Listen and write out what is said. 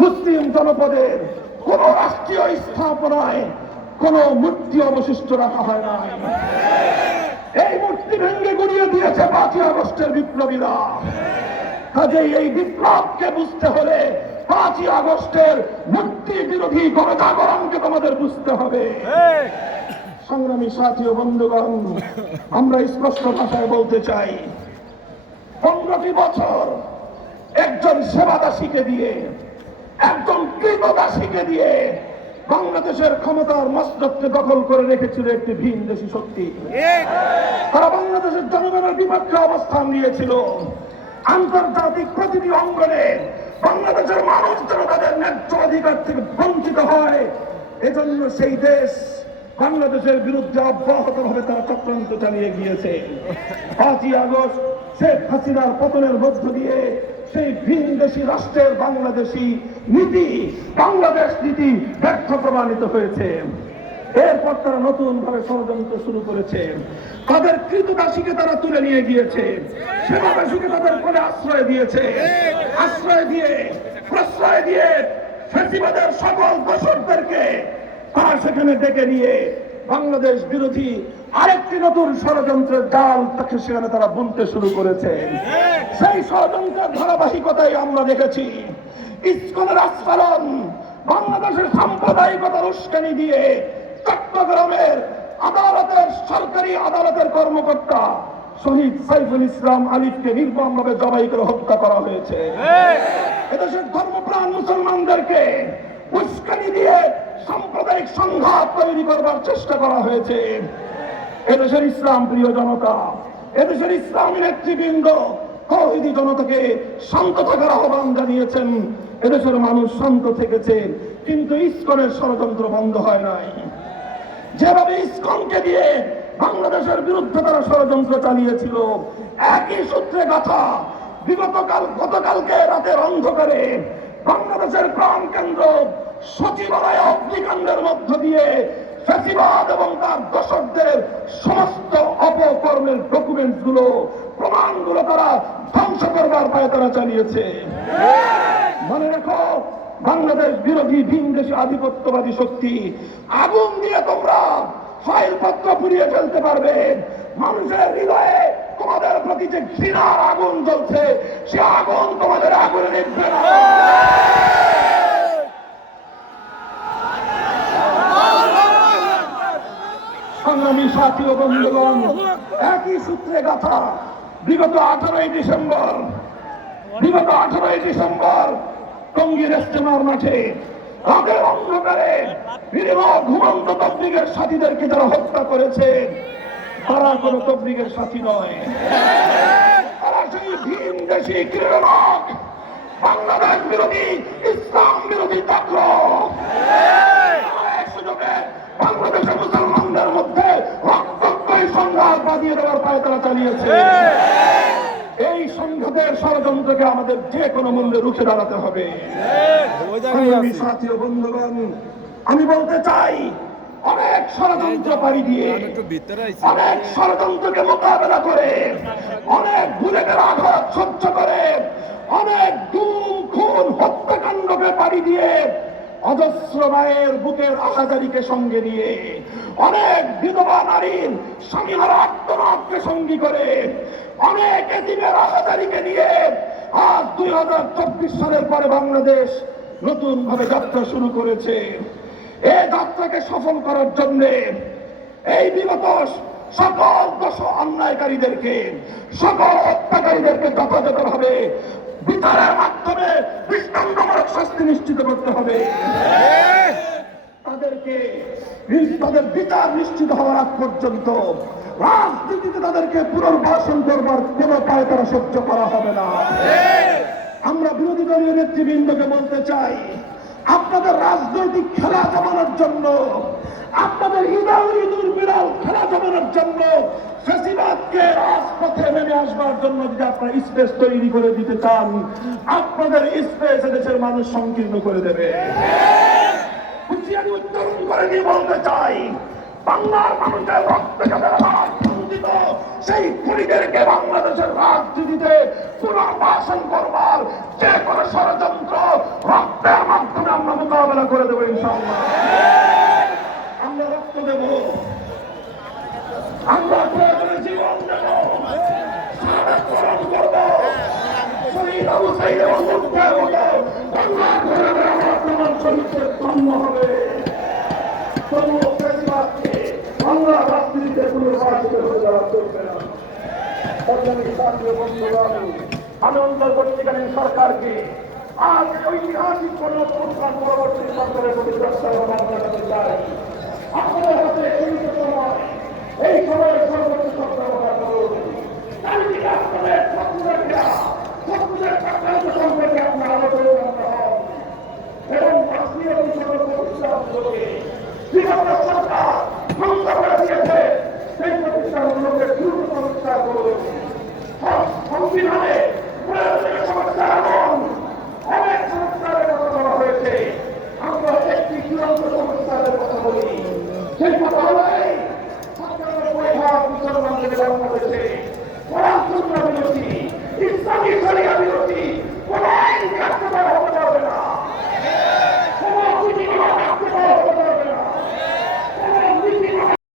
মুসলিম জনপদের কোন রাষ্ট্রীয় স্থাপনায় কোন মূর্তি অবশিষ্ট রাখা হয় নাই। এই মূর্তি ভেঙে গুড়িয়ে দিয়েছে 5ই আগস্টের বিপ্লবীরা। কাজেই এই বিপ্লবকে বুঝতে হলে 5ই আগস্টের মূর্তি বিরোধী গণজাগরণকে তোমাদের বুঝতে হবে। সংগ্রামী সাথী ও বন্ধুগণ, আমরা স্পষ্ট ভাষায় বলতে চাই, 15টি বছর একজন সেবাদাসীকে দিয়ে, একজন কৃতদাসীকে দিয়ে বাংলাদেশের ক্ষমতার মস্তককে দখল করে রেখেছিল একটি ভিনদেশী শক্তি। তারা বাংলাদেশের জনগণের বিপক্ষে অবস্থান নিয়েছিল। আন্তর্জাতিক প্রতিটি অঙ্গনে বাংলাদেশের মানুষ যেন তাদের ন্যায্য অধিকার থেকে বঞ্চিত হয়, এজন্য সেই দেশ বাংলাদেশের বিরুদ্ধে অব্যাহতভাবে তারা চক্রান্ত চালিয়ে গিয়েছে। 5ই আগস্ট শেখ হাসিনার পতনের মধ্য দিয়ে সেই ভিনদেশী রাষ্ট্রের বাংলাদেশী নীতি, বাংলাদেশ নীতি ব্যর্থ প্রমাণিত হয়েছে। এরপর তারা নতুন ভাবে ষড়যন্ত্র শুরু করেছে। তাদের কৃতদাসীকে তারা তুলে নিয়ে গিয়েছে, সেবাদাসীকে তাদের কোলে আশ্রয় দিয়েছে। আশ্রয় দিয়ে, প্রশ্রয় দিয়ে ফ্যাসিবাদের সকল দোসরদেরকে তারা সেখানে ডেকে নিয়ে বাংলাদেশ বিরোধী আরেকটি নতুন ষড়যন্ত্রের জাল তাকে সেখানে তারা বুনতে শুরু করেছে। সেই ষড়যন্ত্রের ধারাবাহিকতাই আমরা দেখেছি। ইসকনের আস্ফালন, বাংলাদেশের সাম্প্রদায়িকতার উস্কানি দিয়ে চট্টগ্রামের আদালতের, সরকারি আদালতের কর্মকর্তা শহীদ সাইফুল ইসলাম আলিফকে নির্মমভাবে জবাই করে হত্যা করা হয়েছে। এদেশের ধর্মপ্রাণ মুসলমানদেরকে উস্কানি দিয়ে সাম্প্রদায়িক সংঘাত তৈরি করবার চেষ্টা করা হয়েছে। এদেশের ইসলাম প্রিয় জনতা, এদেশের ইসলামী নেতৃবৃন্দ তৌহিদি জনতাকে শান্ত থাকার আহ্বান জানিয়েছেন। এদেশের মানুষ শান্ত থেকেছে, কিন্তু ইসকনের ষড়যন্ত্র বন্ধ হয় নাই। যেভাবে ইসকনকে দিয়ে বাংলাদেশের বিরুদ্ধে তারা ষড়যন্ত্র চালিয়েছিল, একই সূত্রে গাথা গতকালকে রাতের অন্ধকারে বাংলাদেশের প্রাণ কেন্দ্র সচিবালয় অগ্নিকাণ্ডের মধ্য দিয়ে ফ্যাসিবাদ এবং তার দোসরদের সমস্ত অপকর্মের ডকুমেন্টস গুলো, প্রমাণগুলো তারা ধ্বংস করবার পায়ে তারা চালিয়েছে। মনে রেখো, বাংলাদেশ বিরোধী ভিনদেশী আধিপত্যবাদী শক্তি আগুন দিয়ে তোমরা ফাইলপত্র পুড়িয়ে ফেলতে পারবে। মানুষের হৃদয়ে তোমাদের প্রতি যে ঘৃণার আগুন জ্বলছে, সে আগুন তোমাদের আগুনে নিভবে না। সংগ্রামী সাথী ও বন্ধুগণ, একই সূত্রে গাথা বিগত 18ই ডিসেম্বর টঙ্গীর ইজতেমার মাঠে রাতের অন্ধকারে ঘুমন্ত তবলিগের সাথীদেরকে যারা হত্যা করেছে, তারা কোন তবলিগের সাথী নয়। তারা সেই ভিনদেশী ক্রীড়ক, বাংলাদেশ বিরোধী, ইসলাম বিরোধী চক্র। সুযোগে বাংলাদেশের মুসলমানদের মধ্যে রক্তক্ষয়ী সংঘাত বাঁধিয়ে দেওয়ার পায়ে তারা চালিয়েছে। এই সংঘাতের ষড়যন্ত্রকে আমাদের যে কোনো মূল্যে রুখে দাঁড়াতে হবে। সাথী ও বন্ধুগণ, আমি বলতে চাই, অনেক ষড়যন্ত্র পাড়ি দিয়ে, অনেক ষড়যন্ত্রকে মোকাবেলা করে, অনেক বুলেটের আঘাত সহ্য করে, অনেক গুম খুন হত্যাকাণ্ডকে পাড়ি দিয়ে, অজস্র মায়ের বুকের আশাজারিকে সঙ্গে নিয়ে, অনেক বিধবা নারীর স্বামীহারা আত্মনাথকে সঙ্গী করে, অনেক এতিমের আশাজারিকে নিয়ে আজ 2024 সালের পরে বাংলাদেশ নতুন ভাবে যাত্রা শুরু করেছে। এই যাত্রাকে সফল করার জন্য এই বিগত সকল দোষ অন্যায়কারীদেরকে, সকল হত্যাকারীদেরকে যথাযথভাবে বিচারের মাধ্যমে দৃষ্টান্তমূলক শাস্তি নিশ্চিত করতে হবে। তাদেরকে তাদের বিচার নিশ্চিত হওয়ার আগ পর্যন্ত রাজনীতিতে তাদেরকে পুনর্বাসন করবার কোন পায় তারা সহ্য করা হবে না। আমরা বিরোধী দলীয় নেতৃবৃন্দকে বলতে চাই, আপনাদের রাজনৈতিক খেলা জমানোর জন্য, আপনাদের ইদাউল বিড়াল খেলা জমানোর জন্য, ফ্যাসিবাদকে রাজপথে নেমে আসবার জন্য যদি আপনারা স্পেস তৈরি করে দিতে চান, আপনাদের স্পেস দেশের মানুষ সংকীর্ণ করে দেবে। হুঁশিয়ারি উচ্চারণ করে দিয়ে বলতে চাই, বাংলার মানুষের রক্তে যাদের রাজ সঞ্চিত, সেই খুনিদেরকে বাংলাদেশের রাজনীতিতে পুনর্বাসন করবার যে কোনো ষড়যন্ত্র রক্তের করে দেবো ইনশাআল্লাহ। আমরা রক্ত দেব, আমরা প্রয়োজনে জীবন দেব, শাহাদাত বরণ করব। শহীদ আবু সাঈদ এবং মুক্তির মতো বাংলা ঘরে ঘরে আমার প্রমাণ শহীদদের জন্ম হবে। তবুও ফ্যাসিবাদকে বাংলা রাজনীতিতে পুনর্বাসিত হতে দেওয়া চলবে না। আমি অন্তর্বর্তীকালীন সরকারকে আজ ঐতিহাসিক কোন অনুষ্ঠান পরবর্তী সরকারের প্রতি প্রস্তাব জানাতে চাই। আপনাদের হাতে সীমিত সময়, এই সময়ের সর্বোচ্চ সতর্কতা করুন। রাজনীতি আপনাদের শত্রুদের চক্রান্ত সম্পর্কে আপনার আলোচনা হন এবং রাষ্ট্রীয় বিষয়ের প্রতিষ্ঠানগুলোকে বিগত সরকার ধ্বংস করে দিয়েছে সেই প্রতিষ্ঠানগুলোকে দ্রুত সংস্কার করুন। সংবিধানে প্রয়োজনীয় সংস্কার এবং অনেক সংস্কারের কথা বলা হয়েছে। আমরা একটি চূড়ান্ত সংস্কারের কথা বলি, সেই কথা হলেই 97% মুসলমানদের বাংলাদেশে কোরআন সুন্নাহ বিরোধী, ইসলামী শরিয়া বিরোধী